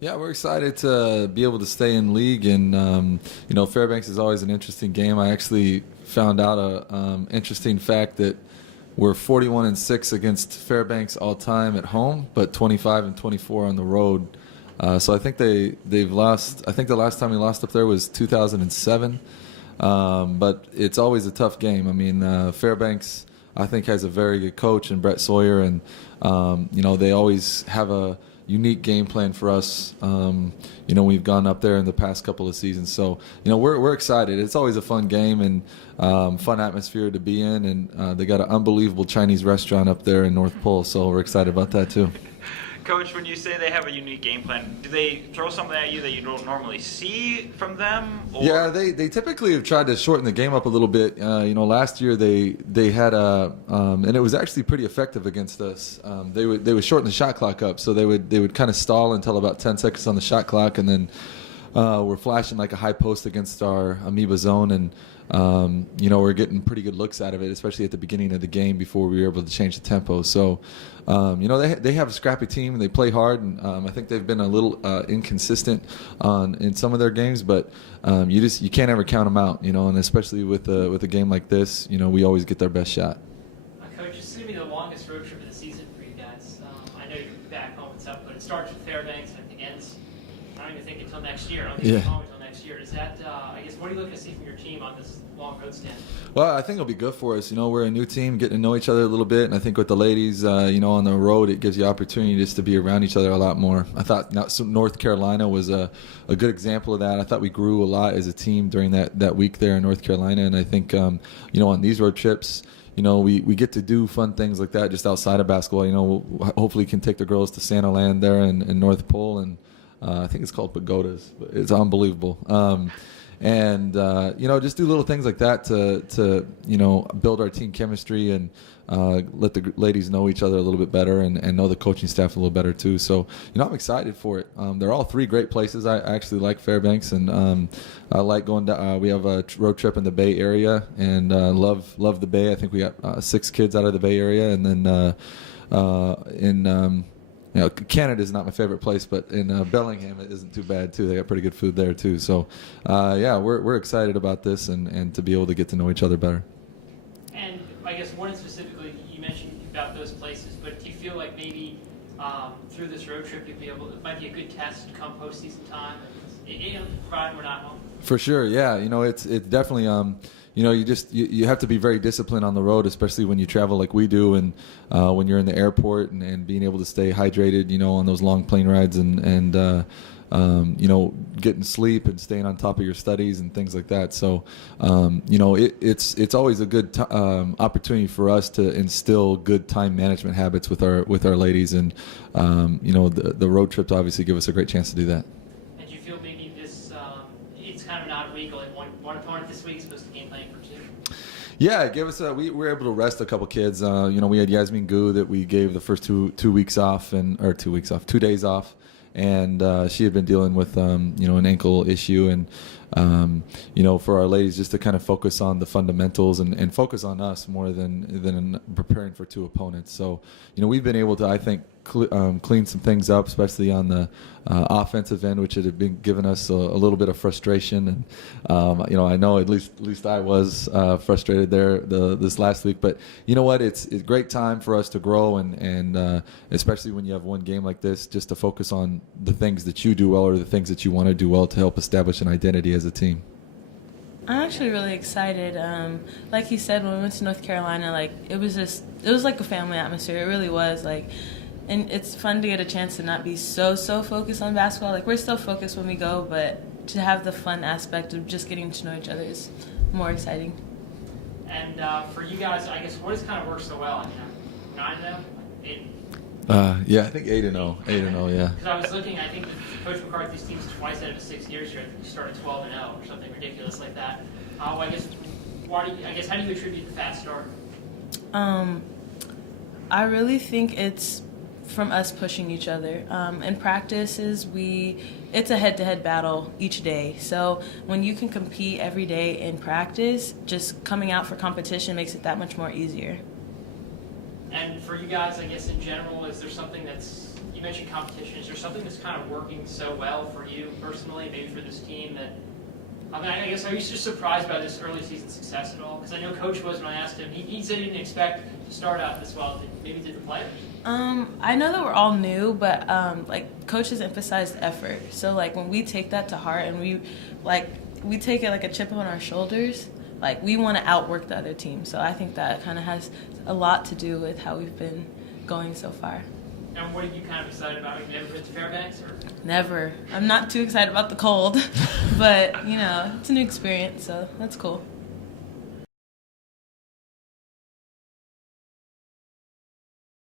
Yeah, we're excited to be able to stay in league, and Fairbanks is always an interesting game. I actually found out a interesting fact that we're 41-6 against Fairbanks all time at home, but 25-24 on the road. So I think they've lost. I think the last time we lost up there was 2007. But it's always a tough game. I mean, Fairbanks, I think, has a very good coach in Brett Sawyer, and they always have a unique game plan for us. We've gone up there in the past couple of seasons, so we're excited. It's always a fun game and fun atmosphere to be in, and they got an unbelievable Chinese restaurant up there in North Pole, so we're excited about that too. Coach, when you say they have a unique game plan, do they throw something at you that you don't normally see from them? Or? Yeah, they typically have tried to shorten the game up a little bit. Last year they had and it was actually pretty effective against us. They would shorten the shot clock up, so they would kind of stall until about 10 seconds on the shot clock, and then we're flashing like a high post against our amoeba zone, and we're getting pretty good looks out of it, especially at the beginning of the game before we were able to change the tempo. So, they have a scrappy team and they play hard, and I think they've been a little inconsistent in some of their games, but you can't ever count them out, and especially with a game like this, we always get their best shot. Coach, this is going to be the longest road trip of the season for you guys. I know you're back home and stuff, but it starts with Fairbanks and I think ends. I don't even think until next year. I don't think it's home until next year. Is that, I guess, what are you looking to see from your team on this long road stand? Well, I think it'll be good for us. We're a new team, getting to know each other a little bit, and I think with the ladies, on the road, it gives you opportunity just to be around each other a lot more. I thought North Carolina was a good example of that. I thought we grew a lot as a team during that week there in North Carolina, and I think, on these road trips, we get to do fun things like that just outside of basketball. Hopefully can take the girls to Santa Land there in North Pole, and I think it's called Pagodas. But it's unbelievable. Just do little things like that to build our team chemistry and let the ladies know each other a little bit better and know the coaching staff a little better too. So I'm excited for it. They're all three great places. I actually like Fairbanks, and I like going to. We have a road trip in the Bay Area, and love the Bay. I think we got 6 kids out of the Bay Area, and then in Canada is not my favorite place, but in Bellingham it isn't too bad too. They got pretty good food there too. So, we're excited about this and to be able to get to know each other better. And I guess one specifically, you mentioned about those places, but do you feel like maybe through this road trip it might be a good test come postseason time, provided we're not home? For sure, yeah. It's definitely you have to be very disciplined on the road, especially when you travel like we do, and when you're in the airport and being able to stay hydrated, on those long plane rides and getting sleep and staying on top of your studies and things like that. So, it's always a good opportunity for us to instill good time management habits with our ladies, and the road trips obviously give us a great chance to do that. And do you feel maybe this it's kind of an odd week, only one opponent this week, supposed to game plan for 2? Yeah, it gave us we were able to rest a couple kids. We had Yasmin Gu that we gave the first 2 weeks off, 2 days off, and she had been dealing with an ankle issue, and for our ladies just to kind of focus on the fundamentals and focus on us more than preparing for 2 opponents. So we've been able to, I think, clean some things up, especially on the offensive end, which had been giving us a little bit of frustration. And I know at least I was frustrated there this last week. But you know what? It's a great time for us to grow, and especially when you have one game like this, just to focus on the things that you do well or the things that you want to do well to help establish an identity as a team. I'm actually really excited. Like he said, when we went to North Carolina, it was like a family atmosphere. It really was and it's fun to get a chance to not be so focused on basketball. We're still focused when we go, but to have the fun aspect of just getting to know each other is more exciting. And for you guys, I guess, what has kind of worked so well? 9-0? 8? Yeah, I think 8-0. 8-0, yeah. Because I was looking, I think Coach McCarthy's team's twice out of 6 years here. I think you started 12-0 or something ridiculous like that. I guess how do you attribute the fast start? I really think it's from us pushing each other. In practices, it's a head-to-head battle each day. So when you can compete every day in practice, just coming out for competition makes it that much more easier. And for you guys, I guess in general, is there something that's, you mentioned competition, is there something that's kind of working so well for you personally, maybe for this team that, I mean, I guess, are you just surprised by this early season success at all? Because I know Coach was, when I asked him, he said he didn't expect to start out this well. Maybe did the players? I know that we're all new, but like Coach has emphasized effort. So like when we take that to heart and we take it like a chip on our shoulders, like we want to outwork the other team. So I think that kind of has a lot to do with how we've been going so far. And what are you kind of excited about? Have you never been to Fairbanks? Or? Never. I'm not too excited about the cold, but you know, it's a new experience, so that's cool.